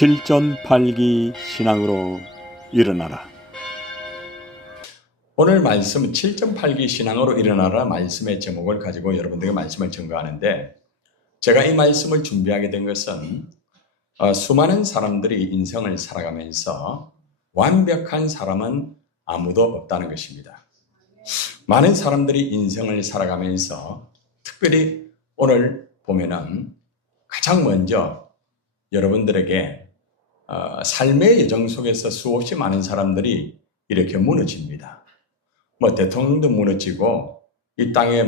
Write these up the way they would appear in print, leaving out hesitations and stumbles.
7전팔기 신앙으로 일어나라. 오늘 말씀은 7.8기 신앙으로 일어나라 말씀의 제목을 가지고 여러분들에게 말씀을 전가하는데, 제가 이 말씀을 준비하게 된 것은 수많은 사람들이 인생을 살아가면서 완벽한 사람은 아무도 없다는 것입니다. 많은 사람들이 인생을 살아가면서 특별히 오늘 보면은 가장 먼저 여러분들에게 삶의 여정 속에서 수없이 많은 사람들이 이렇게 무너집니다. 대통령도 무너지고 이 땅에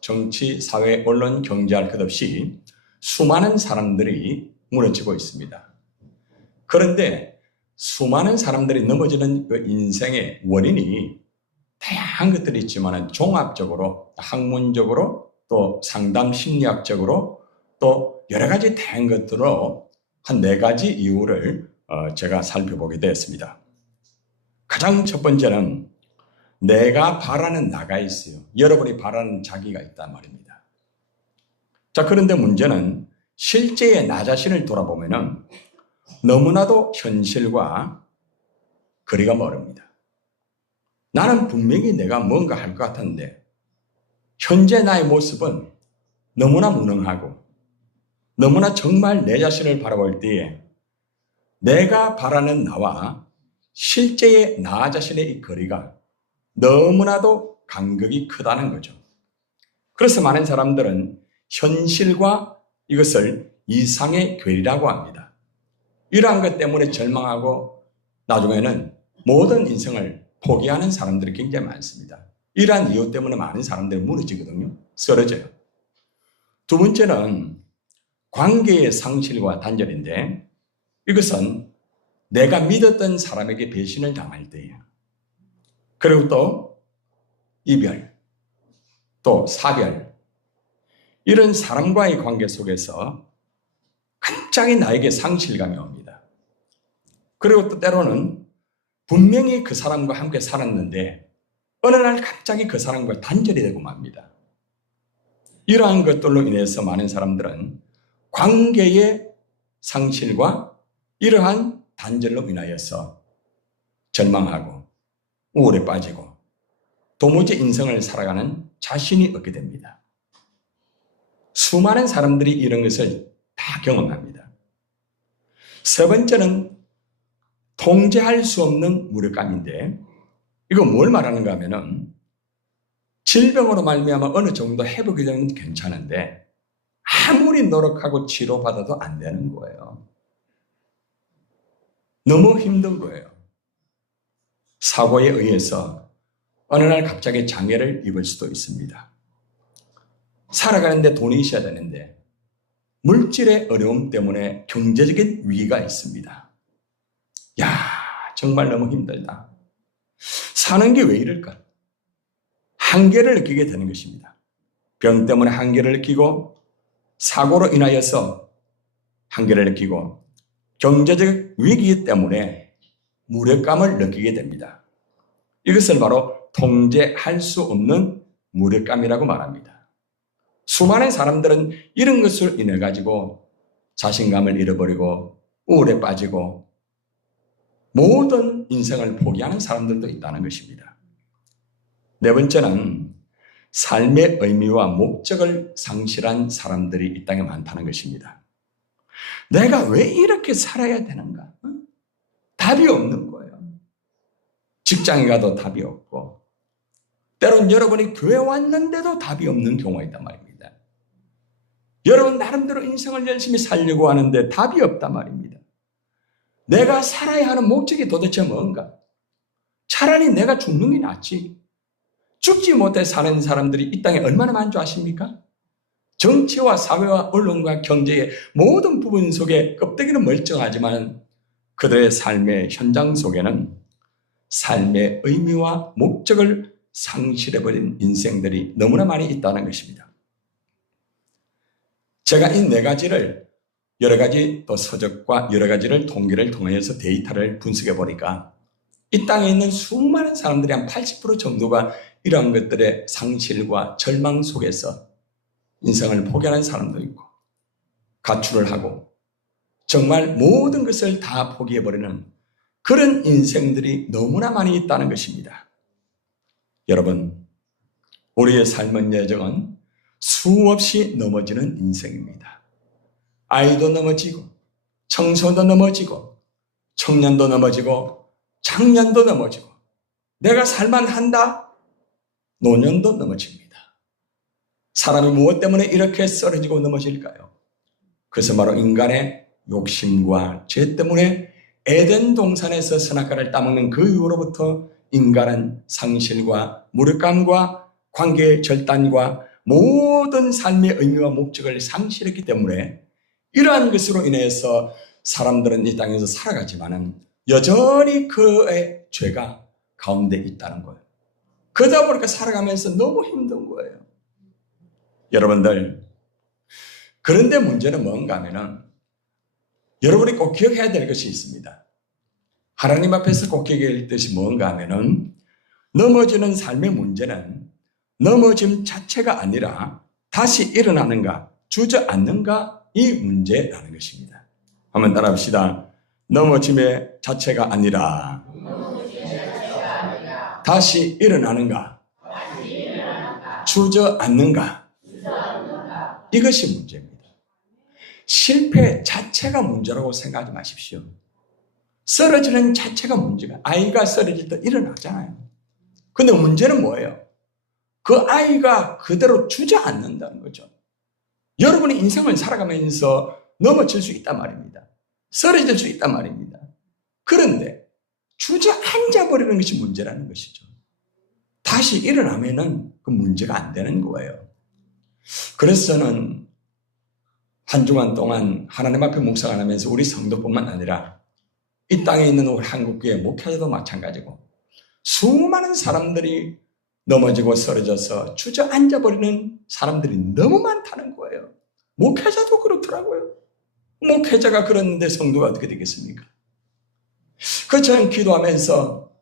정치, 사회, 언론, 경제할 것 없이 수많은 사람들이 무너지고 있습니다. 그런데 수많은 사람들이 넘어지는 그 인생의 원인이 다양한 것들이 있지만 종합적으로, 학문적으로, 또 상담 심리학적으로, 또 여러 가지 다양한 것들로 한 4가지 이유를 제가 살펴보게 되었습니다. 가장 첫 번째는 내가 바라는 나가 있어요. 여러분이 바라는 자기가 있단 말입니다. 자, 그런데 문제는 실제의 나 자신을 돌아보면은 너무나도 현실과 거리가 멀습니다. 나는 분명히 내가 뭔가 할 것 같았는데 현재 나의 모습은 너무나 무능하고 너무나 정말 내 자신을 바라볼 때에 내가 바라는 나와 실제의 나 자신의 이 거리가 너무나도 간극이 크다는 거죠. 그래서 많은 사람들은 현실과 이것을 이상의 괴리라고 합니다. 이러한 것 때문에 절망하고 나중에는 모든 인생을 포기하는 사람들이 굉장히 많습니다. 이러한 이유 때문에 많은 사람들이 무너지거든요. 쓰러져요. 두 번째는 관계의 상실과 단절인데, 이것은 내가 믿었던 사람에게 배신을 당할 때예요. 그리고 또 이별, 또 사별, 이런 사람과의 관계 속에서 갑자기 나에게 상실감이 옵니다. 그리고 또 때로는 분명히 그 사람과 함께 살았는데 어느 날 갑자기 그 사람과 단절이 되고 맙니다. 이러한 것들로 인해서 많은 사람들은 관계의 상실과 이러한 단절로 인하여서 절망하고 우울에 빠지고 도무지 인생을 살아가는 자신이 없게 됩니다. 수많은 사람들이 이런 것을 다 경험합니다. 세 번째는 통제할 수 없는 무력감인데, 이거 뭘 말하는가 하면은 질병으로 말미암아 어느 정도 회복이 되면 괜찮은데 아무리 노력하고 치료받아도 안 되는 거예요. 너무 힘든 거예요. 사고에 의해서 어느 날 갑자기 장애를 입을 수도 있습니다. 살아가는데 돈이 있어야 되는데 물질의 어려움 때문에 경제적인 위기가 있습니다. 야, 정말 너무 힘들다. 사는 게 왜 이럴까? 한계를 느끼게 되는 것입니다. 병 때문에 한계를 느끼고, 사고로 인하여서 한계를 느끼고, 경제적 위기 때문에 무력감을 느끼게 됩니다. 이것을 바로 통제할 수 없는 무력감이라고 말합니다. 수많은 사람들은 이런 것을 인해 가지고 자신감을 잃어버리고 우울에 빠지고 모든 인생을 포기하는 사람들도 있다는 것입니다. 네 번째는 삶의 의미와 목적을 상실한 사람들이 이 땅에 많다는 것입니다. 내가 왜 이렇게 살아야 되는가? 답이 없는 거예요. 직장에 가도 답이 없고, 때론 여러분이 교회 왔는데도 답이 없는 경우가 있단 말입니다. 여러분 나름대로 인생을 열심히 살려고 하는데 답이 없단 말입니다. 내가 살아야 하는 목적이 도대체 뭔가? 차라리 내가 죽는 게 낫지. 죽지 못해 사는 사람들이 이 땅에 얼마나 많은 줄 아십니까? 정치와 사회와 언론과 경제의 모든 부분 속에 껍데기는 멀쩡하지만 그들의 삶의 현장 속에는 삶의 의미와 목적을 상실해버린 인생들이 너무나 많이 있다는 것입니다. 제가 이 4가지를 여러 가지 또 서적과 여러 가지를 통계를 통해서 데이터를 분석해 보니까 이 땅에 있는 수많은 사람들이 한 80% 정도가 이러한 것들의 상실과 절망 속에서 인생을 포기하는 사람도 있고, 가출을 하고 정말 모든 것을 다 포기해버리는 그런 인생들이 너무나 많이 있다는 것입니다. 여러분, 우리의 삶의 여정은 수없이 넘어지는 인생입니다. 아이도 넘어지고, 청소도 넘어지고, 청년도 넘어지고, 장년도 넘어지고, 내가 살만한다? 노년도 넘어집니다. 사람이 무엇 때문에 이렇게 쓰러지고 넘어질까요? 그것은 바로 인간의 욕심과 죄 때문에 에덴 동산에서 선악과를 따먹는 그 이후로부터 인간은 상실과 무력감과 관계의 절단과 모든 삶의 의미와 목적을 상실했기 때문에 이러한 것으로 인해서 사람들은 이 땅에서 살아가지만은 여전히 그의 죄가 가운데 있다는 거예요. 그러다 보니까 살아가면서 너무 힘든 거예요. 여러분들, 그런데 문제는 뭔가 하면은 여러분이 꼭 기억해야 될 것이 있습니다. 하나님 앞에서 꼭 기억해야 될 것이 뭔가 하면은 넘어지는 삶의 문제는 넘어짐 자체가 아니라 다시 일어나는가 주저앉는가 이 문제라는 것입니다. 한번 따라합시다. 넘어짐의 자체가 아니라 다시 일어나는가 주저앉는가 이것이 문제입니다. 실패 자체가 문제라고 생각하지 마십시오. 쓰러지는 자체가 문제가, 아이가 쓰러질 때 일어나잖아요. 근데 문제는 뭐예요? 그 아이가 그대로 주저앉는다는 거죠. 여러분의 인생을 살아가면서 넘어질 수 있단 말입니다. 쓰러질 수 있단 말입니다. 그런데 주저앉아버리는 것이 문제라는 것이죠. 다시 일어나면은 그 문제가 안 되는 거예요. 그래서 저는 한 주간 동안 하나님 앞에 묵상을 하면서 우리 성도뿐만 아니라 이 땅에 있는 우리 한국교회 목회자도 마찬가지고 수많은 사람들이 넘어지고 쓰러져서 주저앉아버리는 사람들이 너무 많다는 거예요. 목회자도 그렇더라고요. 목회자가 그랬는데 성도가 어떻게 되겠습니까? 그래서 저는 기도하면서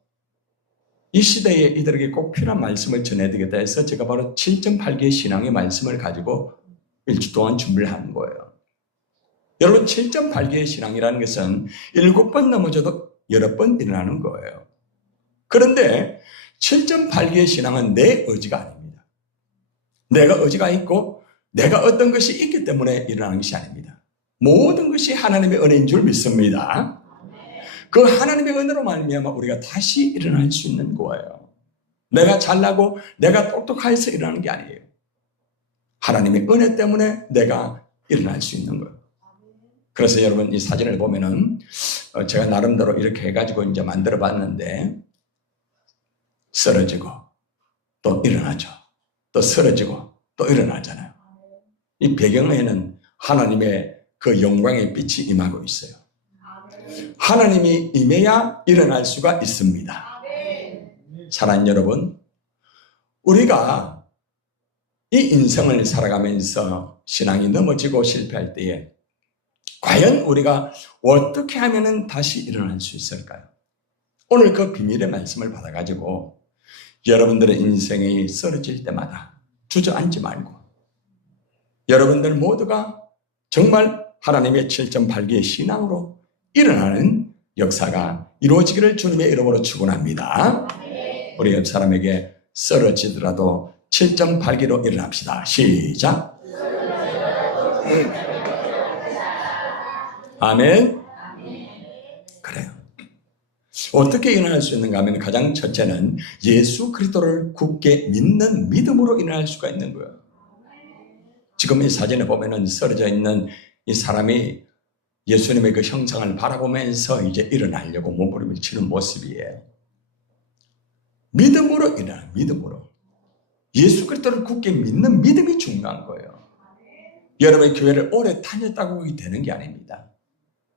이 시대에 이들에게 꼭 필요한 말씀을 전해드리겠다 해서 제가 바로 7.8개의 신앙의 말씀을 가지고 일주 동안 준비를 한 거예요. 여러분, 7.8개의 신앙이라는 것은 7번 넘어져도 여러 번 일어나는 거예요. 그런데 7.8개의 신앙은 내 의지가 아닙니다. 내가 의지가 있고 내가 어떤 것이 있기 때문에 일어나는 것이 아닙니다. 모든 것이 하나님의 은혜인 줄 믿습니다. 그 하나님의 은혜로 말미암아 우리가 다시 일어날 수 있는 거예요. 내가 잘나고 내가 똑똑해서 일어나는 게 아니에요. 하나님의 은혜 때문에 내가 일어날 수 있는 거예요. 그래서 여러분 이 사진을 보면은 제가 나름대로 이렇게 해가지고 이제 만들어 봤는데 쓰러지고 또 일어나죠. 또 쓰러지고 또 일어나잖아요. 이 배경에는 하나님의 그 영광의 빛이 임하고 있어요. 하나님이 임해야 일어날 수가 있습니다. 사랑하는 여러분, 우리가 이 인생을 살아가면서 신앙이 넘어지고 실패할 때에 과연 우리가 어떻게 하면 다시 일어날 수 있을까요? 오늘 그 비밀의 말씀을 받아가지고 여러분들의 인생이 쓰러질 때마다 주저앉지 말고 여러분들 모두가 정말 하나님의 7.8개의 신앙으로 일어나는 역사가 이루어지기를 주님의 이름으로 축원합니다. 우리 옆 사람에게 쓰러지더라도 7.8개로 일어납시다. 시작. 아멘. 그래요. 어떻게 일어날 수 있는가 하면 가장 첫째는 예수 그리스도를 굳게 믿는 믿음으로 일어날 수가 있는 거예요. 지금 이 사진에 보면은 쓰러져 있는 이 사람이 예수님의 그 형상을 바라보면서 이제 일어나려고 몸부림을 치는 모습이에요. 믿음으로 일어나, 믿음으로. 예수 그리스도를 굳게 믿는 믿음이 중요한 거예요. 여러분의 교회를 오래 다녔다고 되는 게 아닙니다.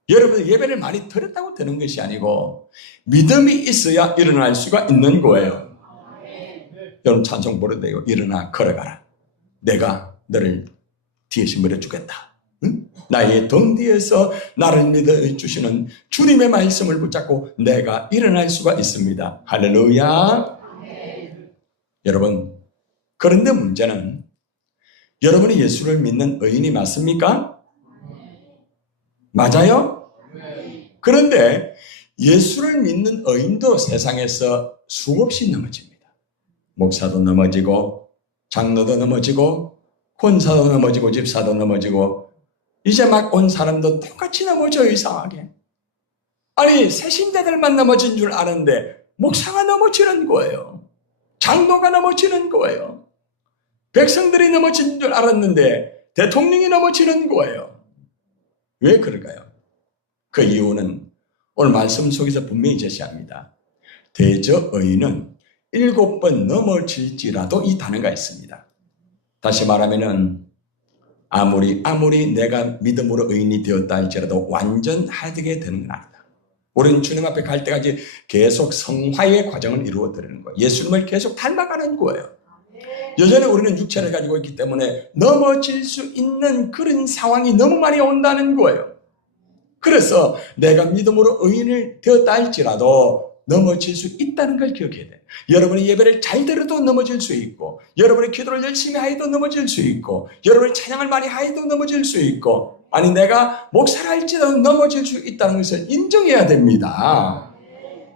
여러분 예배를 많이 드렸다고 되는 것이 아니고 믿음이 있어야 일어날 수가 있는 거예요. 여러분 찬송 부르대요. 일어나 걸어가라. 내가 너를 뒤에서 밀어주겠다. 응? 나의 등 뒤에서 나를 믿어주시는 주님의 말씀을 붙잡고 내가 일어날 수가 있습니다. 할렐루야. 여러분, 그런데 문제는 여러분이 예수를 믿는 의인이 맞습니까? 맞아요? 그런데 예수를 믿는 의인도 세상에서 수없이 넘어집니다. 목사도 넘어지고 장로도 넘어지고 권사도 넘어지고 집사도 넘어지고 이제 막 온 사람도 똑같이 넘어져요. 이상하게. 아니 새신자들만 넘어진 줄 아는데 목사가 넘어지는 거예요. 장로가 넘어지는 거예요. 백성들이 넘어진 줄 알았는데 대통령이 넘어지는 거예요. 왜 그럴까요? 그 이유는 오늘 말씀 속에서 분명히 제시합니다. 대저 의인은 7번 넘어질지라도 이 단어가 있습니다. 다시 말하면은 아무리 내가 믿음으로 의인이 되었다 할지라도 완전하게 되는 건 아니다. 우리는 주님 앞에 갈 때까지 계속 성화의 과정을 이루어드리는 거예요. 예수님을 계속 닮아가는 거예요. 여전히 우리는 육체를 가지고 있기 때문에 넘어질 수 있는 그런 상황이 너무 많이 온다는 거예요. 그래서 내가 믿음으로 의인을 되었다 할지라도 넘어질 수 있다는 걸 기억해야 돼요. 여러분이 예배를 잘 들어도 넘어질 수 있고, 여러분이 기도를 열심히 하여도 넘어질 수 있고, 여러분이 찬양을 많이 하여도 넘어질 수 있고, 아니 내가 목사를 할지라도 넘어질 수 있다는 것을 인정해야 됩니다.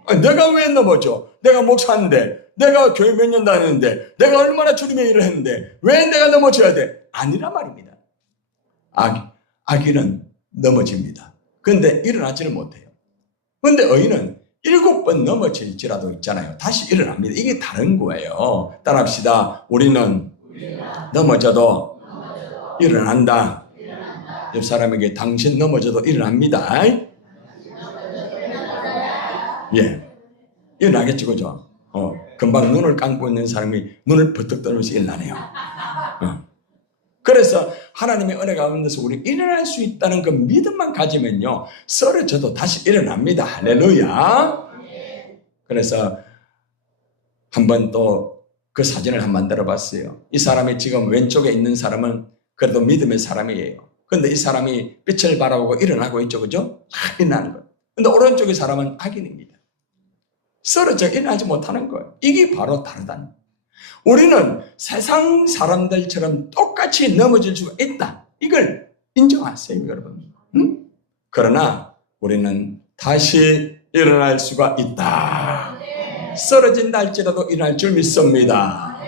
아니, 내가 왜 넘어져? 내가 목사인데, 내가 교회 몇 년 다녔는데, 내가 얼마나 주님의 일을 했는데 왜 내가 넘어져야 돼? 아니라 말입니다. 악인은 넘어집니다. 그런데 일어나지는 못해요. 그런데 의인은 7번 넘어질지라도 있잖아요. 다시 일어납니다. 이게 다른 거예요. 따라합시다. 우리는 넘어져도 일어난다. 옆 사람에게 당신 넘어져도 일어납니다. 예, 일어나겠지, 그죠? 금방 눈을 감고 있는 사람이 눈을 버뜩 뜨면서 일어나네요. 그래서 하나님의 은혜 가운데서 우리 일어날 수 있다는 그 믿음만 가지면요, 쓰러져도 다시 일어납니다. 할렐루야. 그래서 한번 또 그 사진을 한번 만들어 봤어요. 이 사람이 지금 왼쪽에 있는 사람은 그래도 믿음의 사람이에요. 그런데 이 사람이 빛을 바라보고 일어나고 있죠, 그죠? 일어나는 거예요. 근데 오른쪽의 사람은 악인입니다. 쓰러져 일어나지 못하는 거예요. 이게 바로 다르다는 거예요. 우리는 세상 사람들처럼 똑같이 넘어질 수가 있다. 이걸 인정하세요, 여러분. 응? 그러나 우리는 다시 일어날 수가 있다. 쓰러진다 할지라도 일어날 줄 믿습니다.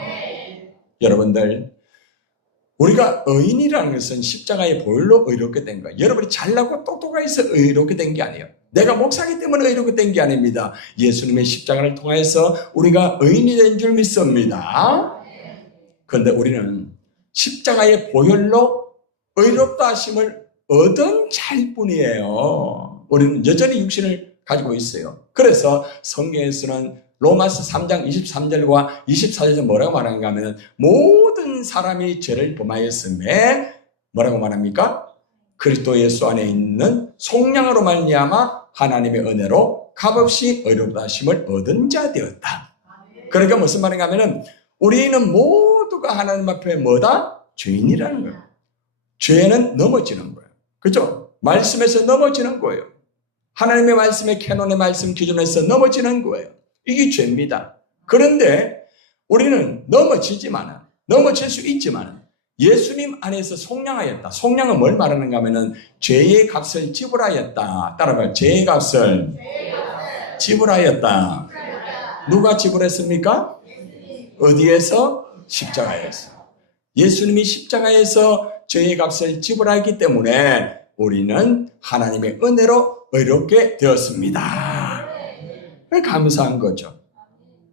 여러분들, 우리가 의인이라는 것은 십자가의 보혈로 의롭게 된 거예요. 여러분이 잘나고 똑똑해서 의롭게 된 게 아니에요. 내가 목사기 때문에 의롭게 된 게 아닙니다. 예수님의 십자가를 통해서 우리가 의인이 된 줄 믿습니다. 그런데 우리는 십자가의 보혈로 의롭다 하심을 얻은 자일 뿐이에요. 우리는 여전히 육신을 가지고 있어요. 그래서 성경에서는 로마서 3장 23절과 24절에서 뭐라고 말하는가 하면 모든 사람이 죄를 범하였음에 뭐라고 말합니까? 그리스도 예수 안에 있는 속량으로 말미암아 하나님의 은혜로 값없이 의롭다 하심을 얻은 자 되었다. 그러니까 무슨 말인가 하면 우리는 모두가 하나님 앞에 뭐다? 죄인이라는 거예요. 죄는 넘어지는 거예요. 그렇죠? 말씀에서 넘어지는 거예요. 하나님의 말씀의 캐논의 말씀 기준에서 넘어지는 거예요. 이게 죄입니다. 그런데 우리는 넘어질 수 있지만 예수님 안에서 속량하였다. 속량은 뭘 말하는가 하면은 죄의 값을 지불하였다. 따라봐요. 죄의 값을 지불하였다. 누가 지불했습니까? 어디에서? 십자가에서. 예수님이 십자가에서 죄의 값을 지불하기 때문에 우리는 하나님의 은혜로 의롭게 되었습니다. 감사한 거죠.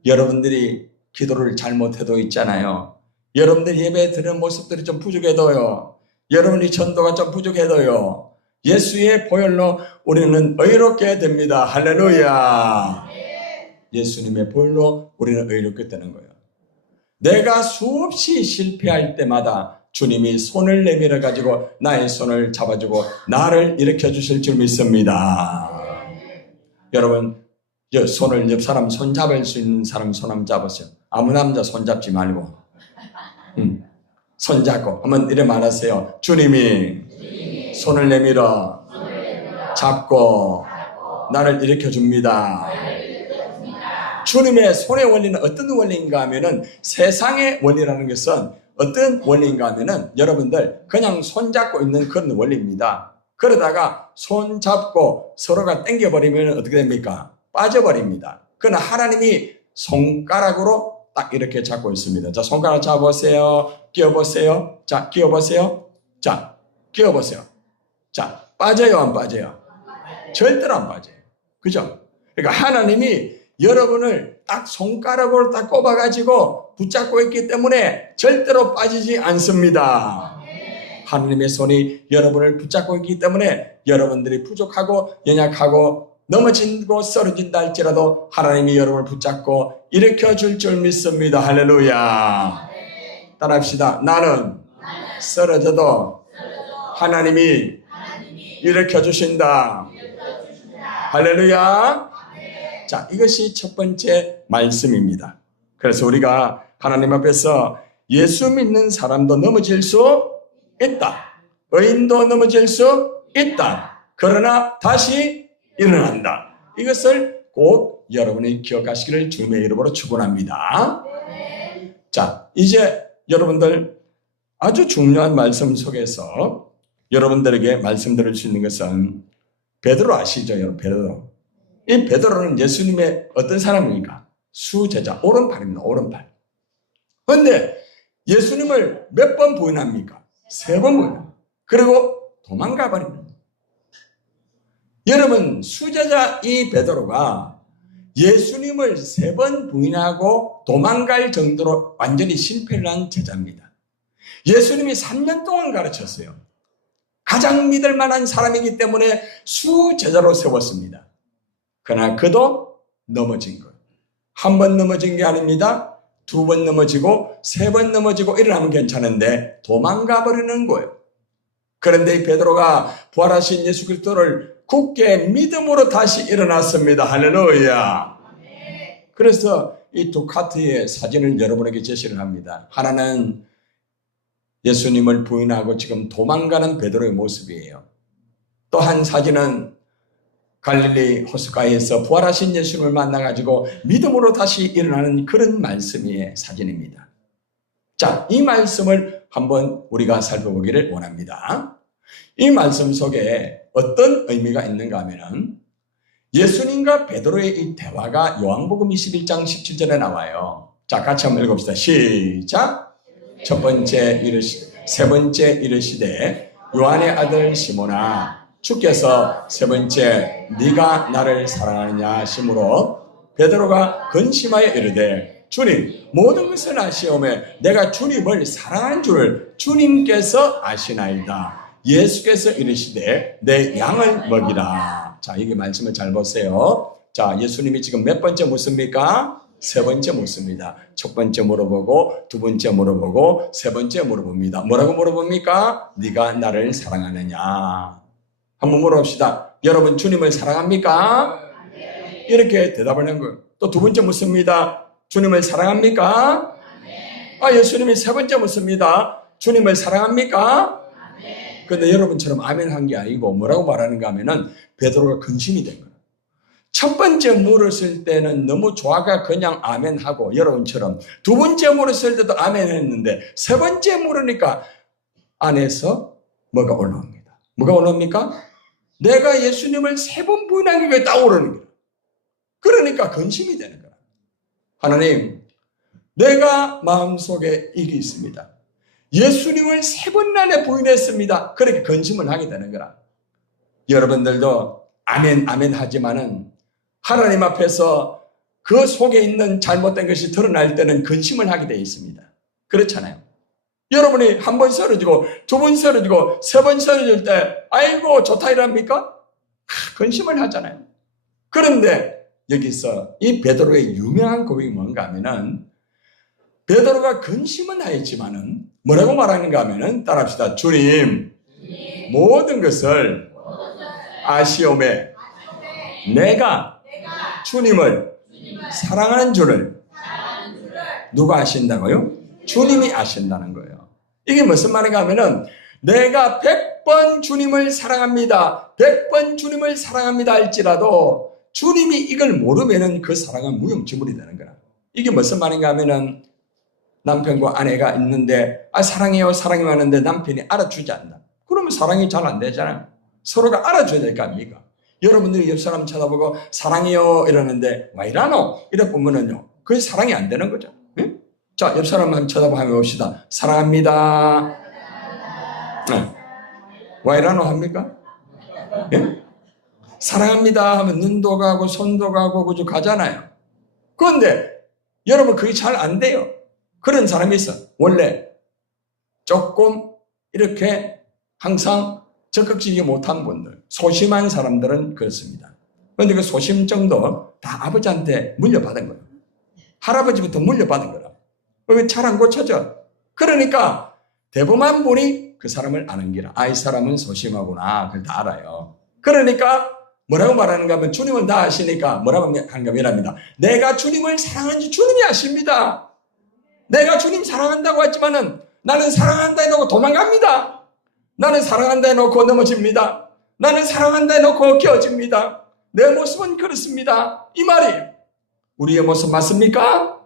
여러분들이 기도를 잘못해도 있잖아요. 여러분들 예배 드리는 모습들이 좀 부족해도요. 여러분이 전도가 좀 부족해도요. 예수의 보혈로 우리는 의롭게 됩니다. 할렐루야. 예수님의 보혈로 우리는 의롭게 되는 거예요. 내가 수없이 실패할 때마다 주님이 손을 내밀어 가지고 나의 손을 잡아주고 나를 일으켜 주실 줄 믿습니다. 여러분, 손을 옆 사람 손 잡을 수 있는 사람 손 한번 잡으세요. 아무 남자 손 잡지 말고 손 잡고 한번 이래 말하세요. 주님이 손을 내밀어 잡고 나를 일으켜 줍니다. 주님의 손의 원리는 어떤 원리인가 하면은 세상의 원리라는 것은 어떤 원리인가 하면은 여러분들 그냥 손잡고 있는 그런 원리입니다. 그러다가 손 잡고 서로가 당겨버리면 어떻게 됩니까? 빠져버립니다. 그러나 하나님이 손가락으로 딱 이렇게 잡고 있습니다. 자, 손가락 잡아보세요. 끼워보세요. 자, 끼워보세요. 자, 끼워보세요. 자, 빠져요, 안 빠져요? 절대로 안 빠져요. 그죠? 그러니까 하나님이 여러분을 딱 손가락으로 딱 꼽아가지고 붙잡고 있기 때문에 절대로 빠지지 않습니다. 하나님의 손이 여러분을 붙잡고 있기 때문에 여러분들이 부족하고 연약하고 넘어지고 쓰러진다 할지라도 하나님이 여러분을 붙잡고 일으켜 줄 줄 믿습니다. 할렐루야. 따라합시다. 나는 쓰러져도 하나님이 일으켜 주신다. 할렐루야. 자, 이것이 첫 번째 말씀입니다. 그래서 우리가 하나님 앞에서 예수 믿는 사람도 넘어질 수 있다. 의인도 넘어질 수 있다. 그러나 다시 일어난다. 이것을 꼭 여러분이 기억하시기를 주님의 이름으로 축원합니다. 자, 이제 여러분들 아주 중요한 말씀 속에서 여러분들에게 말씀드릴 수 있는 것은 베드로 아시죠? 여러분, 베드로. 이 베드로는 예수님의 어떤 사람입니까? 수제자, 오른팔입니다. 오른팔. 그런데 예수님을 몇 번 부인합니까? 3번 부인합니다. 그리고 도망가 버립니다. 여러분, 수제자 이 베드로가 예수님을 3번 부인하고 도망갈 정도로 완전히 실패를 한 제자입니다. 예수님이 3년 동안 가르쳤어요. 가장 믿을 만한 사람이기 때문에 수제자로 세웠습니다. 그러나 그도 넘어진 거예요. 한 번 넘어진 게 아닙니다. 2번 넘어지고 3번 넘어지고 일어나면 괜찮은데 도망가 버리는 거예요. 그런데 이 베드로가 부활하신 예수 그리스도를 굳게 믿음으로 다시 일어났습니다. 할렐루야. 그래서 이 두 카트의 사진을 여러분에게 제시를 합니다. 하나는 예수님을 부인하고 지금 도망가는 베드로의 모습이에요. 또 한 사진은 갈릴리 호숫가에서 부활하신 예수님을 만나가지고 믿음으로 다시 일어나는 그런 말씀의 사진입니다. 자, 이 말씀을 한번 우리가 살펴보기를 원합니다. 이 말씀 속에 어떤 의미가 있는가 하면은 예수님과 베드로의 이 대화가 요한복음 21장 17절에 나와요. 자, 같이 한번 읽읍시다. 시작. 세 번째 이르시되 요한의 아들 시몬아 주께서 3번째 네가 나를 사랑하느냐 하심으로 베드로가 근심하여 이르되 주님 모든 것을 아시오매 내가 주님을 사랑하는 줄을 주님께서 아시나이다. 예수께서 이르시되 내 양을 먹이라. 자, 이게 말씀을 잘 보세요. 자, 예수님이 지금 몇 번째 묻습니까? 3번째 묻습니다. 첫 번째 물어보고 2번째 물어보고 3번째 물어봅니다. 뭐라고 물어봅니까? 네가 나를 사랑하느냐. 한번 물어봅시다. 여러분 주님을 사랑합니까? 이렇게 대답을 한 거예요. 또 2번째 묻습니다. 주님을 사랑합니까? 아, 예수님이 3번째 묻습니다. 주님을 사랑합니까? 그런데 여러분처럼 아멘 한 게 아니고 뭐라고 말하는가 하면은 베드로가 근심이 된 거예요. 첫 번째 물었을 때는 너무 좋아가 그냥 아멘 하고 여러분처럼 2번째 물었을 때도 아멘 했는데 3번째 물으니까 안에서 뭐가 올라옵니다. 뭐가 올라옵니까? 내가 예수님을 3번 부인한 게 딱 오르는 거예요. 그러니까 근심이 되는 거야. 하나님, 내가 마음속에 이게 있습니다. 예수님을 3번 안에 부인했습니다. 그렇게 근심을 하게 되는 거라. 여러분들도 아멘 아멘 하지만은 하나님 앞에서 그 속에 있는 잘못된 것이 드러날 때는 근심을 하게 되어 있습니다. 그렇잖아요. 여러분이 한 번 쓰러지고 2번 쓰러지고 3번 쓰러질 때 아이고 좋다 이랍니까? 근심을 하잖아요. 그런데 여기서 이 베드로의 유명한 고백이 뭔가 하면은 베드로가 근심은 하였지만은 뭐라고 말하는가 하면은 따라합시다. 주님 모든 것을 아시오매 내가 주님을 사랑하는 줄을 누가 아신다고요? 주님이 아신다는 거예요. 이게 무슨 말인가 하면은 내가 100번 주님을 사랑합니다. 100번 주님을 사랑합니다 할지라도 주님이 이걸 모르면은 그 사랑은 무용지물이 되는 거라. 이게 무슨 말인가 하면은 남편과 아내가 있는데 사랑해요 사랑해요 하는데 남편이 알아주지 않는다. 그러면 사랑이 잘 안 되잖아요. 서로가 알아줘야 될 거 아닙니까? 여러분들이 옆 사람 쳐다보고 사랑해요 이러는데 왜 이러노? 이래 보면은요, 그게 사랑이 안 되는 거죠. 응? 자, 옆 사람 한번 쳐다보고 한번 봅시다. 사랑합니다. 네. 왜 이러노 합니까? 예? 사랑합니다 하면 눈도 가고 손도 가고 그저 가잖아요. 그런데 여러분 그게 잘 안 돼요. 그런 사람이 있어. 원래 조금 이렇게 항상 적극적이지 못한 분들, 소심한 사람들은 그렇습니다. 그런데 그 소심증도 다 아버지한테 물려받은 거예요. 할아버지부터 물려받은 거라. 그게 잘 안 고쳐져. 그러니까 대범한 분이 그 사람을 아는 기라. 아, 이 사람은 소심하구나. 그걸 다 알아요. 그러니까 뭐라고 말하는가 하면 주님은 다 아시니까 뭐라고 하는가 이랍니다. 내가 주님을 사랑하는지 주님이 아십니다. 내가 주님 사랑한다고 했지만은 나는 사랑한다 해놓고 도망갑니다. 나는 사랑한다 해놓고 넘어집니다. 나는 사랑한다 해놓고 깨어집니다. 내 모습은 그렇습니다. 이 말이에요. 우리의 모습 맞습니까?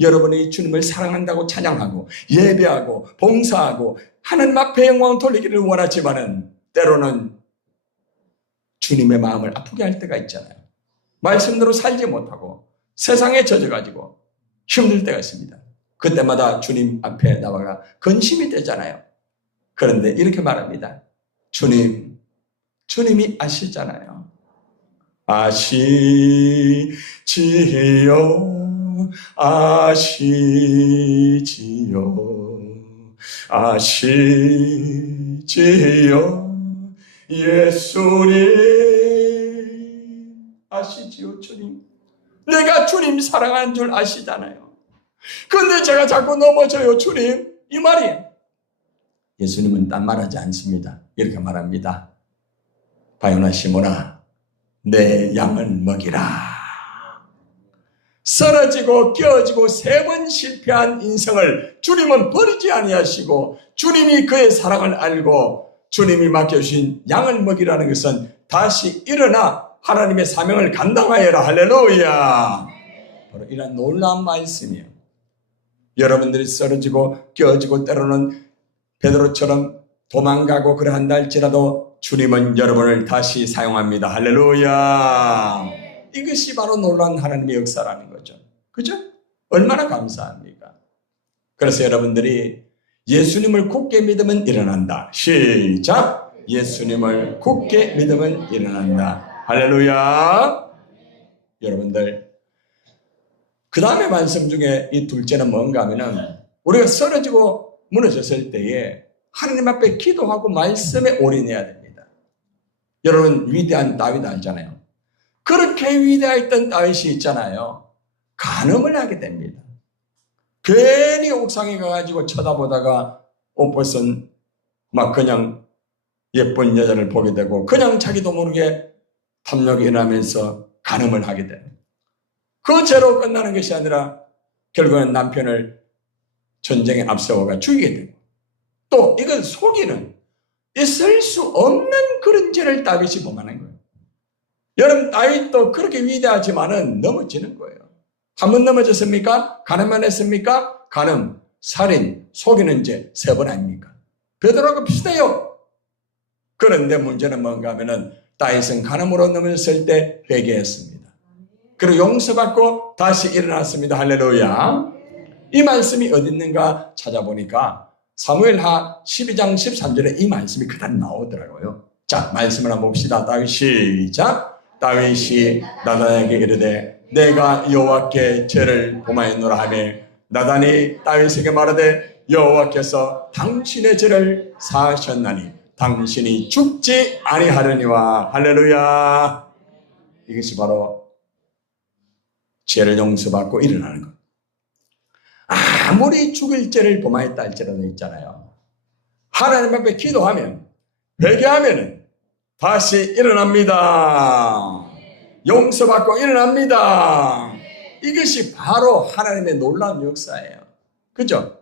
여러분이 주님을 사랑한다고 찬양하고 예배하고 봉사하고 하나님 앞에 영광을 돌리기를 원하지만은 때로는 주님의 마음을 아프게 할 때가 있잖아요. 말씀대로 살지 못하고 세상에 젖어가지고 힘들 때가 있습니다. 그때마다 주님 앞에 나와가 근심이 되잖아요. 그런데 이렇게 말합니다. 주님이 아시잖아요. 아시지요, 아시지요, 예수님 아시지요. 주님, 내가 주님 사랑하는 줄 아시잖아요. 그런데 제가 자꾸 넘어져요. 주님, 이 말이에요. 예수님은 딴 말하지 않습니다. 이렇게 말합니다. 바요나 시모나, 내 양을 먹이라. 쓰러지고 깨어지고 3번 실패한 인생을 주님은 버리지 아니하시고 주님이 그의 사랑을 알고 주님이 맡겨주신 양을 먹이라는 것은 다시 일어나 하나님의 사명을 감당하여라. 할렐루야. 바로 이런 놀라운 말씀이에요. 여러분들이 쓰러지고 깨어지고 때로는 베드로처럼 도망가고 그러한다 할지라도 주님은 여러분을 다시 사용합니다. 할렐루야. 이것이 바로 놀라운 하나님의 역사라는 거죠. 그죠? 얼마나 감사합니까? 그래서 여러분들이 예수님을 굳게 믿으면 일어난다. 시작! 예수님을 굳게 믿으면 일어난다. 할렐루야. 여러분들, 그 다음에 말씀 중에 이 둘째는 뭔가 하면은 우리가 쓰러지고 무너졌을 때에 하나님 앞에 기도하고 말씀에 올인해야 됩니다. 여러분 위대한 다윗 알잖아요. 그렇게 위대했던 다윗이 있잖아요. 간음을 하게 됩니다. 괜히 옥상에 가가지고 쳐다보다가 옷 벗은 막 그냥 예쁜 여자를 보게 되고 그냥 자기도 모르게 탐욕이 일어나면서 간음을 하게 됩니다. 그 죄로 끝나는 것이 아니라 결국은 남편을 전쟁에 앞세워가 죽이게 되고 또 이건 속이는 있을 수 없는 그런 죄를 다윗이 범하는 거예요. 여러분 다윗도 그렇게 위대하지만은 넘어지는 거예요. 한 번 넘어졌습니까? 간음만 했습니까? 간음, 살인, 속이는 죄 3번 아닙니까? 베드로하고 비슷해요. 그런데 문제는 뭔가 하면은 다윗은 간음으로 넘어졌을 때 회개했습니다. 그리고 용서받고 다시 일어났습니다. 할렐루야. 이 말씀이 어디 있는가 찾아보니까 사무엘하 12장 13절에 이 말씀이 그대로 나오더라고요. 자, 말씀을 한번 봅시다. 다윗 시작. 다윗이 나단에게 이르되 내가 여호와께 죄를 범하였노라 하며 나단이 다윗에게 말하되 여호와께서 당신의 죄를 사하셨나니 당신이 죽지 아니하려니와. 할렐루야. 이것이 바로 죄를 용서받고 일어나는 것. 아무리 죽을 죄를 범하였다 할지라도 있잖아요. 하나님 앞에 기도하면 회개하면 다시 일어납니다. 용서받고 일어납니다. 이것이 바로 하나님의 놀라운 역사예요. 그죠?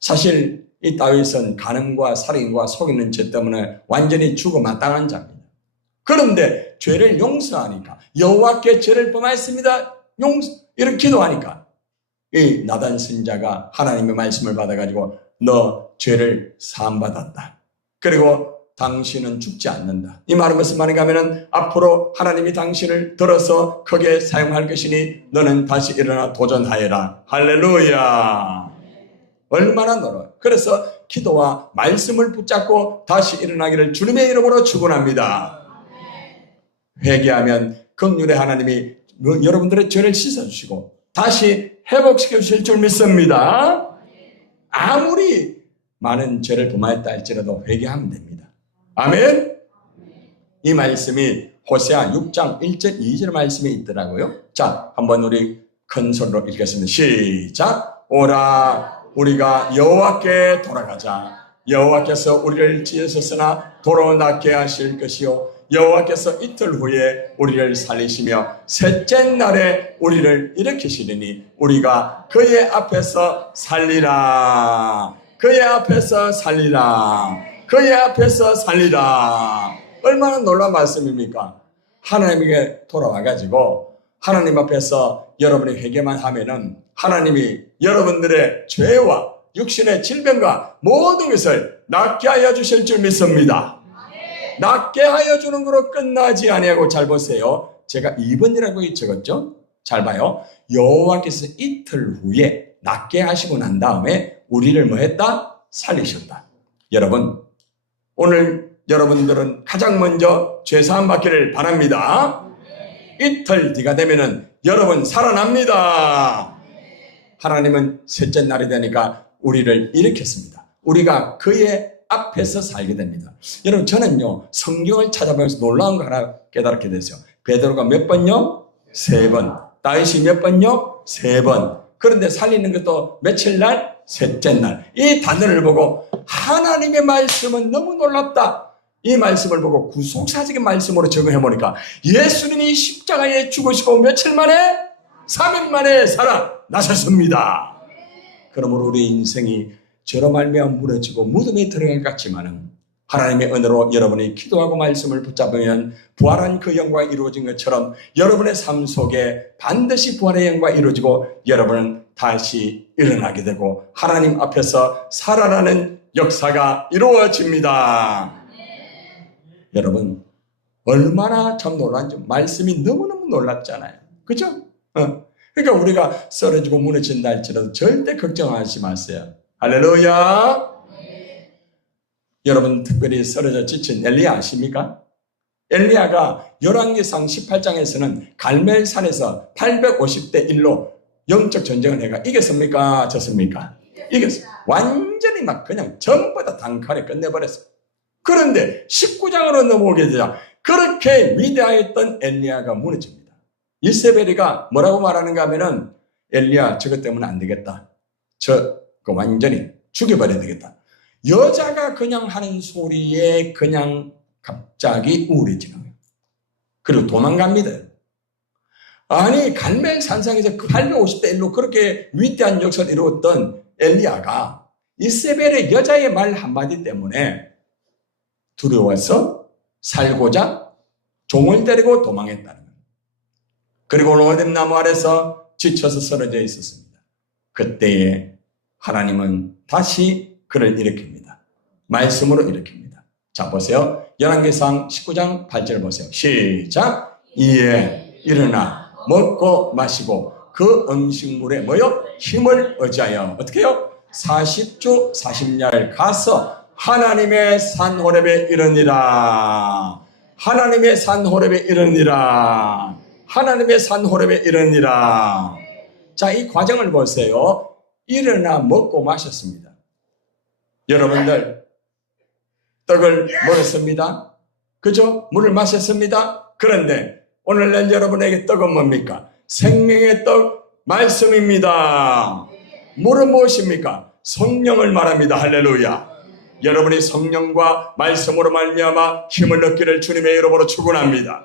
사실 이 다윗은 간음과 살인과 속이는 죄 때문에 완전히 죽어 마땅한 자입니다. 그런데 죄를 용서하니까 여호와께 죄를 범하였습니다. 이렇게 기도하니까 이 나단 선지자가 하나님의 말씀을 받아가지고 너 죄를 사함받았다. 그리고 당신은 죽지 않는다. 이 말은 무슨 말인가 하면은 앞으로 하나님이 당신을 들어서 크게 사용할 것이니 너는 다시 일어나 도전하여라. 할렐루야. 얼마나 놀라워요. 그래서 기도와 말씀을 붙잡고 다시 일어나기를 주님의 이름으로 축원합니다. 회개하면 긍휼의 하나님이 여러분들의 죄를 씻어주시고 다시 회복시켜 주실 줄 믿습니다. 아무리 많은 죄를 범하였다 할지라도 회개하면 됩니다. 아멘. 이 말씀이 호세아 6장 1절 2절 말씀이 있더라고요. 자, 한번 우리 큰 소리로 읽겠습니다. 시작. 오라 우리가 여호와께 돌아가자. 여호와께서 우리를 지으셨으나 돌아오게 하실 것이요 여호와께서 이틀 후에 우리를 살리시며 셋째 날에 우리를 일으키시리니 우리가 그의 앞에서 살리라. 그의 앞에서 살리라. 그의 앞에서 살리라. 얼마나 놀라운 말씀입니까? 하나님에게 돌아와가지고 하나님 앞에서 여러분이 회개만 하면은 하나님이 여러분들의 죄와 육신의 질병과 모든 것을 낫게 하여 주실 줄 믿습니다. 낫게 하여 주는 거로 끝나지 아니하고 잘 보세요. 제가 2번이라고 적었죠? 잘 봐요. 여호와께서 이틀 후에 낫게 하시고 난 다음에 우리를 뭐 했다? 살리셨다. 여러분, 오늘 여러분들은 가장 먼저 죄사함 받기를 바랍니다. 이틀 뒤가 되면은 여러분 살아납니다. 하나님은 셋째 날이 되니까 우리를 일으켰습니다. 우리가 그의 앞에서 살게 됩니다. 여러분, 저는요 성경을 찾아보면서 놀라운 거 하나 깨달게 됐어요. 베드로가 몇 번요? 3번. 다윗이 몇 번요? 3번. 그런데 살리는 것도 며칠 날? 셋째 날. 이 단어를 보고 하나님의 말씀은 너무 놀랍다. 이 말씀을 보고 구속사적인 말씀으로 적용해 보니까 예수님이 십자가에 죽으시고 며칠 만에? 3일 만에 살아나셨습니다. 그러므로 우리 인생이 죄로 말미암아 무너지고 무덤에 들어갈 것 같지만은 하나님의 은혜로 여러분이 기도하고 말씀을 붙잡으면 부활한 그 영광이 이루어진 것처럼 여러분의 삶 속에 반드시 부활의 영광이 이루어지고 여러분은 다시 일어나게 되고 하나님 앞에서 살아나는 역사가 이루어집니다. 여러분, 얼마나 참 놀란지 말씀이 너무너무 놀랍잖아요. 그죠? 그러니까 우리가 쓰러지고 무너진다 할지라도 절대 걱정하지 마세요. 할렐루야. 여러분, 특별히 쓰러져 지친 엘리야 아십니까? 엘리야가 열왕기상 18장에서는 갈멜산에서 850대 1로 영적 전쟁을 해가 이겼습니까? 졌습니까? 이겼어요. 완전히 막 그냥 전부 다 단칼에 끝내버렸어요. 그런데 19장으로 넘어오게 되자 그렇게 위대하였던 엘리야가 무너집니다. 이세벨이가 뭐라고 말하는가 하면은 엘리야 저것 때문에 안 되겠다. 완전히 죽여버려야 되겠다. 여자가 그냥 하는 소리에 그냥 갑자기 우울해지는 거예요. 그리고 도망갑니다. 아니 갈멜 산상에서 850대 1로 그렇게 위대한 역사를 이루었던 엘리야가 이세벨의 여자의 말 한마디 때문에 두려워서 살고자 종을 데리고 도망했다는 거예요. 그리고 로뎀 나무 아래서 지쳐서 쓰러져 있었습니다. 그때에 하나님은 다시 그를 일으킵니다. 말씀으로 일으킵니다. 자, 보세요. 열왕기상 19장 8절 보세요. 시작. 이에 일어나 먹고 마시고 그 음식물에 뭐요? 힘을 의지하여 어떻게 해요? 40주 40야를 가서 하나님의 산 호렙에 이르니라. 하나님의 산 호렙에 이르니라. 하나님의 산 호렙에 이르니라. 자, 이 과정을 보세요. 일어나 먹고 마셨습니다. 여러분들 떡을 먹었습니다. 그죠? 물을 마셨습니다. 그런데 오늘날 여러분에게 떡은 뭡니까? 생명의 떡 말씀입니다. 물은 무엇입니까? 성령을 말합니다. 할렐루야. 여러분이 성령과 말씀으로 말미암아 힘을 얻기를 주님의 이름으로 축원합니다.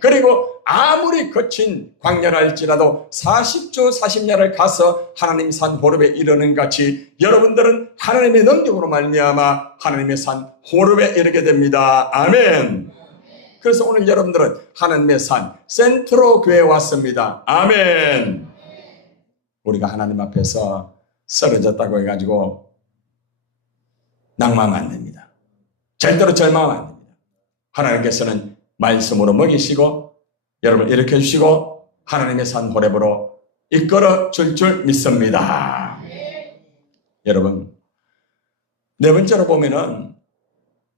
그리고 아무리 거친 광야라 할지라도 40주 40야를 가서 하나님 산 호렙에 이르는 같이 여러분들은 하나님의 능력으로 말미암아 하나님의 산 호렙에 이르게 됩니다. 아멘. 그래서 오늘 여러분들은 하나님의 산 센트로 교회에 왔습니다. 아멘. 우리가 하나님 앞에서 쓰러졌다고 해가지고 낭만하면 안 됩니다. 절대로 절망하면 안 됩니다. 하나님께서는 말씀으로 먹이시고 여러분을 일으켜주시고 하나님의 산 호렙으로 이끌어 줄 믿습니다. 여러분, 네 번째로 보면은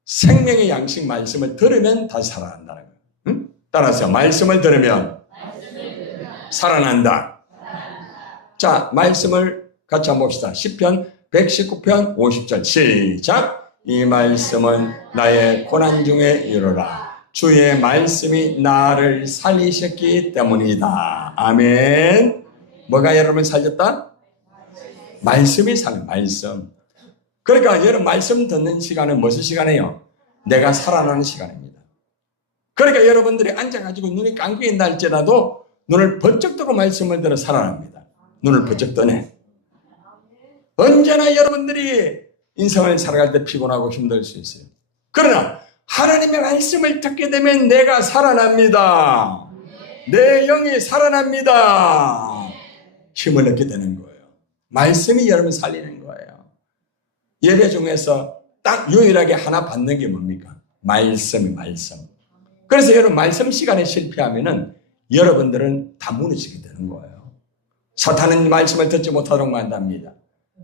생명의 양식 말씀을 들으면 다시 살아난다는 거예요. 응? 따라서 말씀을 들으면 살아난다. 자, 말씀을 같이 한번 봅시다. 시편 119편 50절 시작. 이 말씀은 나의 고난 중에 이르라. 주의 말씀이 나를 살리셨기 때문이다. 아멘. 뭐가 여러분 살렸다? 말씀이 살린 말씀. 그러니까 여러분 말씀 듣는 시간은 무슨 시간이에요? 내가 살아나는 시간입니다. 그러니까 여러분들이 앉아가지고 눈이 감겨 있다 할지라도 눈을 번쩍 뜨고 말씀을 들어 살아납니다. 눈을 번쩍 뜨네. 언제나 여러분들이 인생을 살아갈 때 피곤하고 힘들 수 있어요. 그러나 하나님의 말씀을 듣게 되면 내가 살아납니다. 내 영이 살아납니다. 힘을 얻게 되는 거예요. 말씀이 여러분 살리는 거예요. 예배 중에서 딱 유일하게 하나 받는 게 뭡니까? 말씀. 그래서 여러분 말씀 시간에 실패하면은 여러분들은 다 무너지게 되는 거예요. 사탄은 말씀을 듣지 못하도록 만듭니다.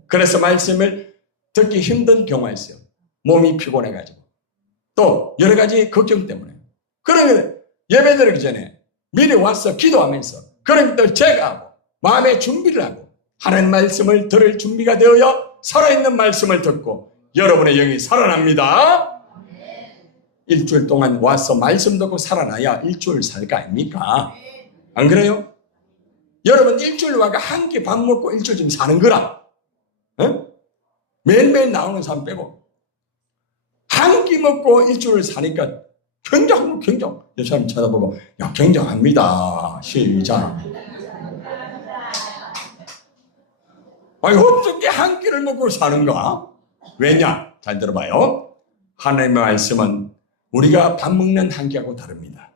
그래서 말씀을 듣기 힘든 경우가 있어요. 몸이 피곤해가지고. 또 여러 가지 걱정 때문에. 그러면 예배 드리기 전에 미리 와서 기도하면서 그런 것들 제거하고 마음의 준비를 하고 하나님 말씀을 들을 준비가 되어야 살아있는 말씀을 듣고 여러분의 영이 살아납니다. 일주일 동안 와서 말씀 듣고 살아나야 일주일 살 거 아닙니까? 안 그래요? 여러분 일주일 와가 한 끼 밥 먹고 일주일 좀 사는 거라. 어? 매일매일 나오는 사람 빼고 한 끼 먹고 일주일을 사니까 굉장. 여사님 쳐다보고 야 굉장합니다. 시작. 아니 어떻게 한 끼를 먹고 사는가? 왜냐? 잘 들어봐요. 하나님의 말씀은 우리가 밥 먹는 한 끼하고 다릅니다.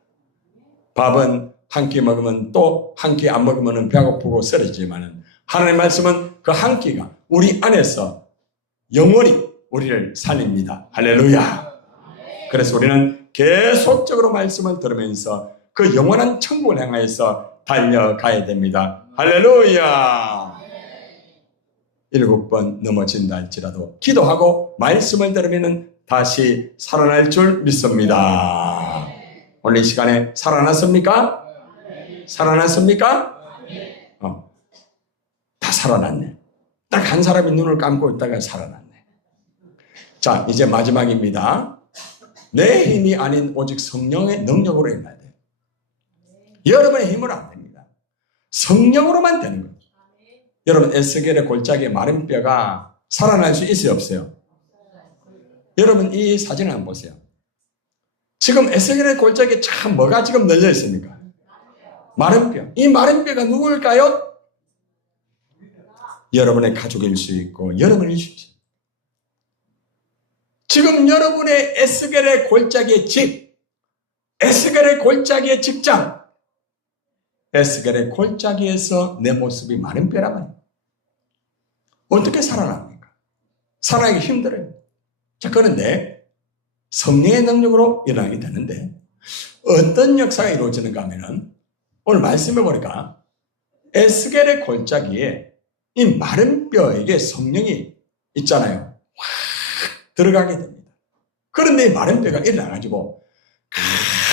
밥은 한 끼 먹으면 또 한 끼 안 먹으면 배고프고 쓰러지지만 하나님의 말씀은 그 한 끼가 우리 안에서 영원히 우리를 살립니다. 할렐루야. 그래서 우리는 계속적으로 말씀을 들으면서 그 영원한 천국을 향하여서 달려가야 됩니다. 할렐루야. 7번 넘어진다 할지라도 기도하고 말씀을 들으면 다시 살아날 줄 믿습니다. 오늘 이 시간에 살아났습니까? 살아났습니까? 다 살아났네. 딱 한 사람이 눈을 감고 있다가 살아났네. 자, 이제 마지막입니다. 내 힘이 아닌 오직 성령의 능력으로 임해야 돼요. 여러분의 힘으로 안 됩니다. 성령으로만 되는 거예요. 여러분 에스겔의 골짜기에 마른 뼈가 살아날 수 있어요, 없어요? 여러분 이 사진을 한번 보세요. 지금 에스겔의 골짜기에 참 뭐가 지금 널려 있습니까? 마른 뼈. 이 마른 뼈가 누구일까요? 여러분의 가족일 수 있고 여러분일 수 있어요. 지금 여러분의 에스겔의 골짜기의 집, 에스겔의 골짜기의 직장, 에스겔의 골짜기에서 내 모습이 마른 뼈란 말이에요. 어떻게 살아납니까? 살아나기 힘들어요. 자, 그런데 성령의 능력으로 일어나게 되는데 어떤 역사가 이루어지는가 하면은 오늘 말씀해 보니까 에스겔의 골짜기에 이 마른 뼈에게 성령이 있잖아요. 확 들어가게 됩니다. 그런데 이 마른 뼈가 일어나가지고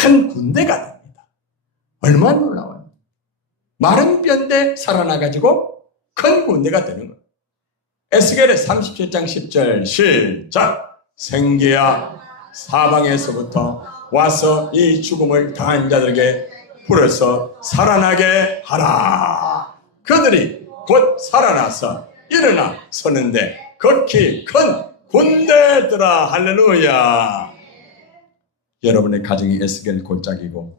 큰 군대가 됩니다. 얼마나 놀라워요. 마른 뼈인데 살아나가지고 큰 군대가 되는 거예요. 에스겔의 37장 10절 시작. 생기야 사방에서부터 와서 이 죽음을 당한 자들에게 불어서 살아나게 하라. 그들이 곧 살아나서 일어나 서는데 극히 큰 군대들아. 할렐루야. 여러분의 가정이 에스겔 골짜기고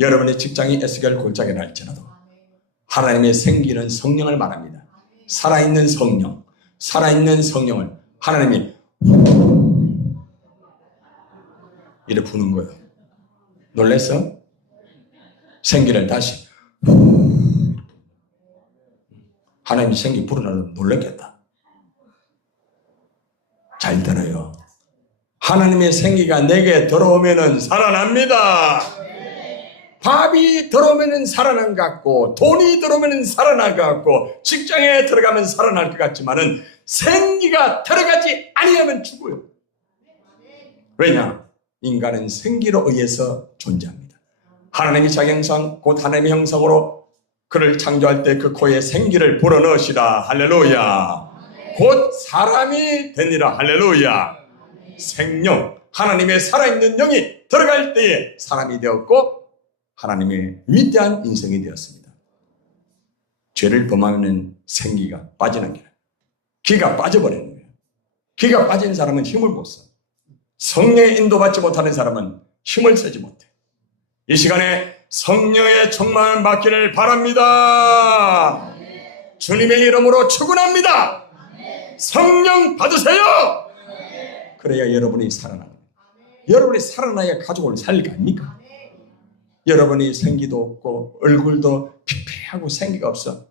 여러분의 직장이 에스겔 골짜기라 할지라도 하나님의 생기는 성령을 말합니다. 살아있는 성령, 살아있는 성령을 하나님이 이래 부는 거예요. 놀랬어? 생기를 다시 하나님이 생기 부르나도 놀랬겠다. 잘 들어요. 하나님의 생기가 내게 들어오면은 살아납니다. 밥이 들어오면은 살아난 것 같고, 돈이 들어오면은 살아날 것 같고, 직장에 들어가면 살아날 것 같지만은 생기가 들어가지 아니하면 죽어요. 왜냐? 인간은 생기로 의해서 존재합니다. 하나님이 자기 형상, 곧 하나님의 형상으로 그를 창조할 때 그 코에 생기를 불어넣으시라. 할렐루야. 곧 사람이 되니라. 할렐루야. 생명, 하나님의 살아있는 영이 들어갈 때에 사람이 되었고 하나님의 위대한 인생이 되었습니다. 죄를 범하면 생기가 빠지는 거예요. 기가 빠져버리는 거예요. 기가 빠진 사람은 힘을 못 써. 성령의 인도받지 못하는 사람은 힘을 쓰지 못해. 이 시간에 성령의 충만을 받기를 바랍니다. 주님의 이름으로 축원합니다. 성령 받으세요. 그래야 여러분이 살아납니다. 여러분이 살아나야 가족을 살릴 거 아닙니까? 여러분이 생기도 없고 얼굴도 피폐하고 생기가 없어.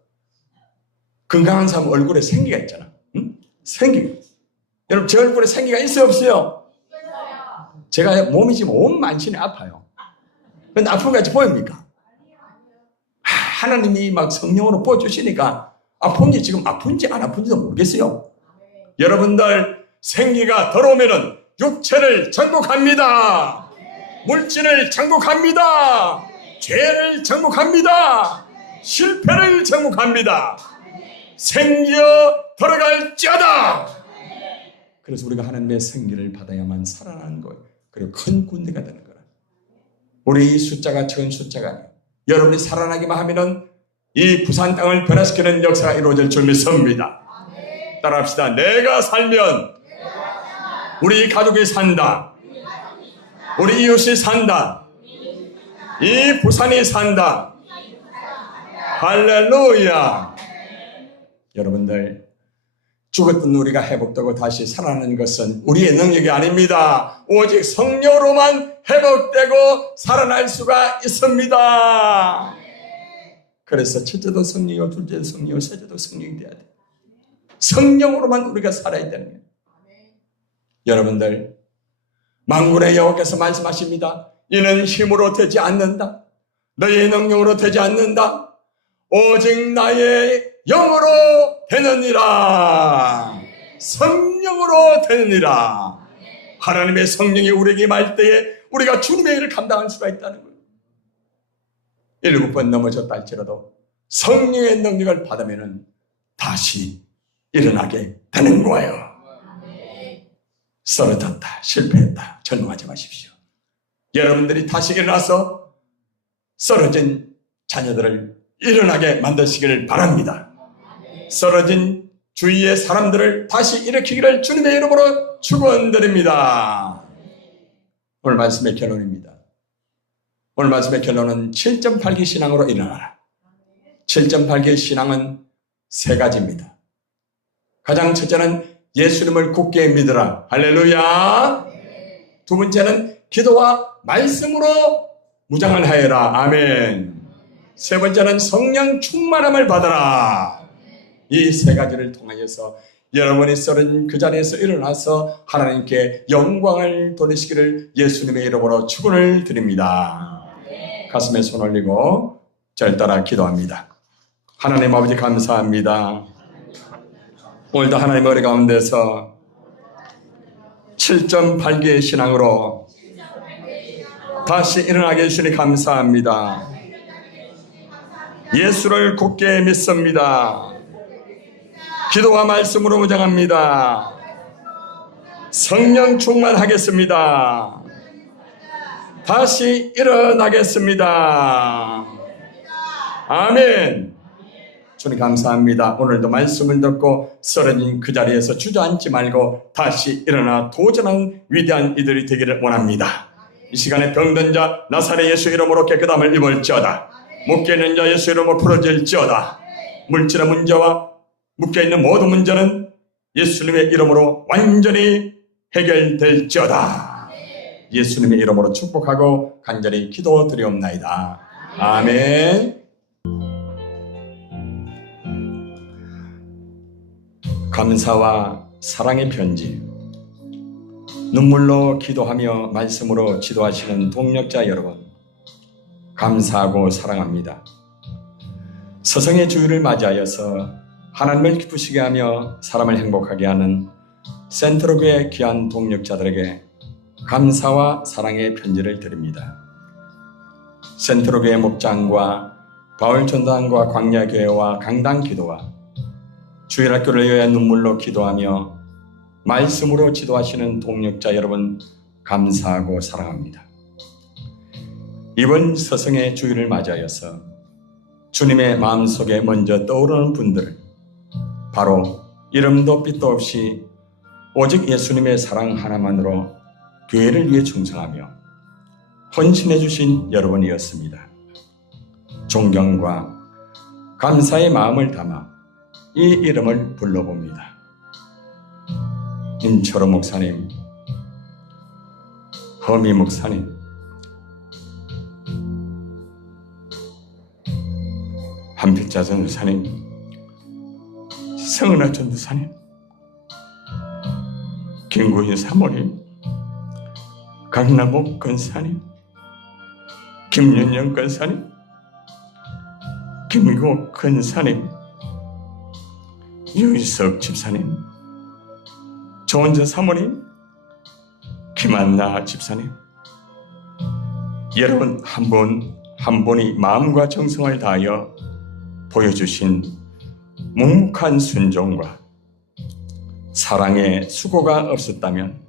건강한 사람 얼굴에 생기가 있잖아. 응? 생기. 여러분 제 얼굴에 생기가 있어요 없어요? 제가 몸이 지금 온 만신이 아파요. 근데 아픈 것 같이 보입니까? 하나님이 막 성령으로 부어주시니까 아픈지 지금 아픈지 안 아픈지도 모르겠어요. 여러분들 생기가 들어오면은 육체를 정복합니다. 물질을 정복합니다. 죄를 정복합니다. 실패를 정복합니다. 생겨 들어갈지어다. 그래서 우리가 하나님의 생기를 받아야만 살아나는 거예요. 그리고 큰 군대가 되는 거예요. 우리 숫자가 적은 숫자가 아니에요. 여러분이 살아나기만 하면은 이 부산 땅을 변화시키는 역사가 이루어질 줄 믿습니다. 따라합시다. 내가 살면 우리 가족이 산다. 우리 이웃이 산다. 이 부산이 산다. 할렐루야. 여러분들 죽었던 우리가 회복되고 다시 살아나는 것은 우리의 능력이 아닙니다. 오직 성령으로만 회복되고 살아날 수가 있습니다. 그래서 첫째도 성령이고 둘째도 성령이고 셋째도 성령이 돼야 돼요. 성령으로만 우리가 살아야 되는 거예요. 여러분들 만군의 여호와께서 말씀하십니다. 이는 힘으로 되지 않는다. 너의 능력으로 되지 않는다. 오직 나의 영으로 되느니라. 성령으로 되느니라. 하나님의 성령이 우리에게 임할 때에 우리가 주님의 일을 감당할 수가 있다는 거예요. 7번 넘어졌다 할지라도 성령의 능력을 받으면 다시 일어나게 되는 거예요. 쓰러졌다, 실패했다, 절망하지 마십시오. 여러분들이 다시 일어나서 쓰러진 자녀들을 일어나게 만드시기를 바랍니다. 쓰러진 주위의 사람들을 다시 일으키기를 주님의 이름으로 축원드립니다. 오늘 말씀의 결론입니다. 오늘 말씀의 결론은 7.8기 신앙으로 일어나라. 7.8기의 신앙은 세 가지입니다. 가장 첫째는 예수님을 굳게 믿으라. 할렐루야. 두 번째는 기도와 말씀으로 무장을 하여라. 아멘. 세 번째는 성령 충만함을 받아라. 이 세 가지를 통하여서 여러분이 쓰러진 그 자리에서 일어나서 하나님께 영광을 돌리시기를 예수님의 이름으로 축원을 드립니다. 가슴에 손 올리고 절 따라 기도합니다. 하나님 아버지 감사합니다. 오늘도 하나님 머리 가운데서 7.8기의 신앙으로 다시 일어나게 해주시니 감사합니다. 예수를 굳게 믿습니다. 기도와 말씀으로 무장합니다. 성령 충만하겠습니다. 다시 일어나겠습니다. 아멘. 주님 감사합니다. 오늘도 말씀을 듣고 쓰러진 그 자리에서 주저앉지 말고 다시 일어나 도전한 위대한 이들이 되기를 원합니다. 이 시간에 병든 자 나사렛 예수 이름으로 깨끗함을 입을지어다. 묶여있는 자 예수 이름으로 풀어질지어다. 물질의 문제와 묶여있는 모든 문제는 예수님의 이름으로 완전히 해결될지어다. 예수님의 이름으로 축복하고 간절히 기도드리옵나이다. 아멘. 감사와 사랑의 편지. 눈물로 기도하며 말씀으로 지도하시는 동력자 여러분, 감사하고 사랑합니다. 서성의 주일을 맞이하여서 하나님을 기쁘시게 하며 사람을 행복하게 하는 센트로교의 귀한 동력자들에게 감사와 사랑의 편지를 드립니다. 센트로교의 목장과 바울전단과 광야교회와 강당기도와 주일학교를 위해 눈물로 기도하며 말씀으로 지도하시는 동력자 여러분, 감사하고 사랑합니다. 이번 서성의 주일을 맞이하여서 주님의 마음속에 먼저 떠오르는 분들, 바로 이름도 빛도 없이 오직 예수님의 사랑 하나만으로 교회를 위해 충성하며 헌신해 주신 여러분이었습니다. 존경과 감사의 마음을 담아 이 이름을 불러봅니다. 임철호 목사님, 허미 목사님, 한필자 전도사님, 성은아 전도사님, 김구인 사모님, 강남옥 권사님, 김윤영 권사님, 김국 권사님, 유희석 집사님, 조은자 사모님, 김한나 집사님, 여러분 한 분 한 분이 마음과 정성을 다하여 보여주신 묵묵한 순종과 사랑의 수고가 없었다면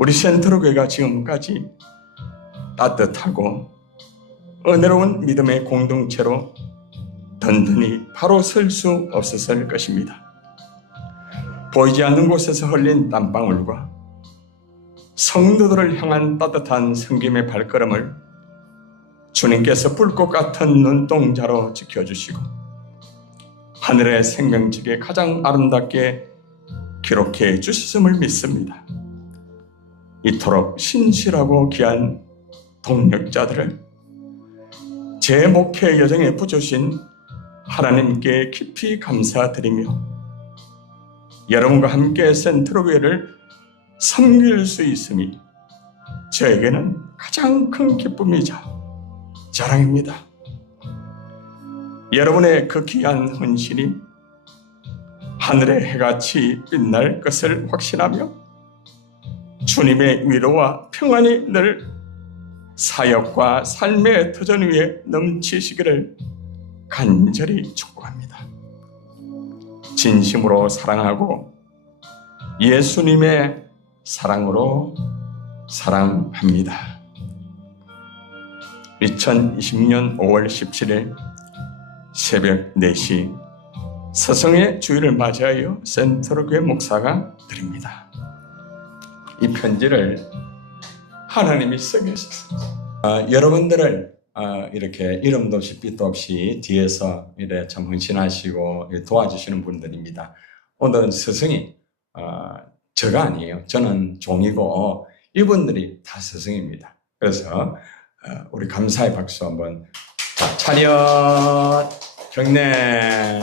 우리 센트로교회가 지금까지 따뜻하고 은혜로운 믿음의 공동체로 든든히 바로 설 수 없었을 것입니다. 보이지 않는 곳에서 흘린 땀방울과 성도들을 향한 따뜻한 섬김의 발걸음을 주님께서 불꽃 같은 눈동자로 지켜주시고 하늘의 생명책에 가장 아름답게 기록해 주셨음을 믿습니다. 이토록 신실하고 귀한 동력자들을 제 목회 여정에 붙여주신 하나님께 깊이 감사드리며 여러분과 함께 센트로교회를 섬길 수 있음이 저에게는 가장 큰 기쁨이자 자랑입니다. 여러분의 그 귀한 헌신이 하늘의 해같이 빛날 것을 확신하며 주님의 위로와 평안이 늘 사역과 삶의 터전 위에 넘치시기를 간절히 축복합니다. 진심으로 사랑하고 예수님의 사랑으로 사랑합니다. 2026년 5월 17일 새벽 4시 서성의 주일을 맞이하여 센트로교회 목사가 드립니다. 이 편지를 하나님이 쓰게 하셨습니다. 여러분들을 이렇게 이름도 없이 빛도 없이 뒤에서 이래 참 헌신하시고 도와주시는 분들입니다. 오늘은 스승이 저가 아니에요. 저는 종이고 이분들이 다 스승입니다. 그래서 우리 감사의 박수 한번. 자, 차렷 경례.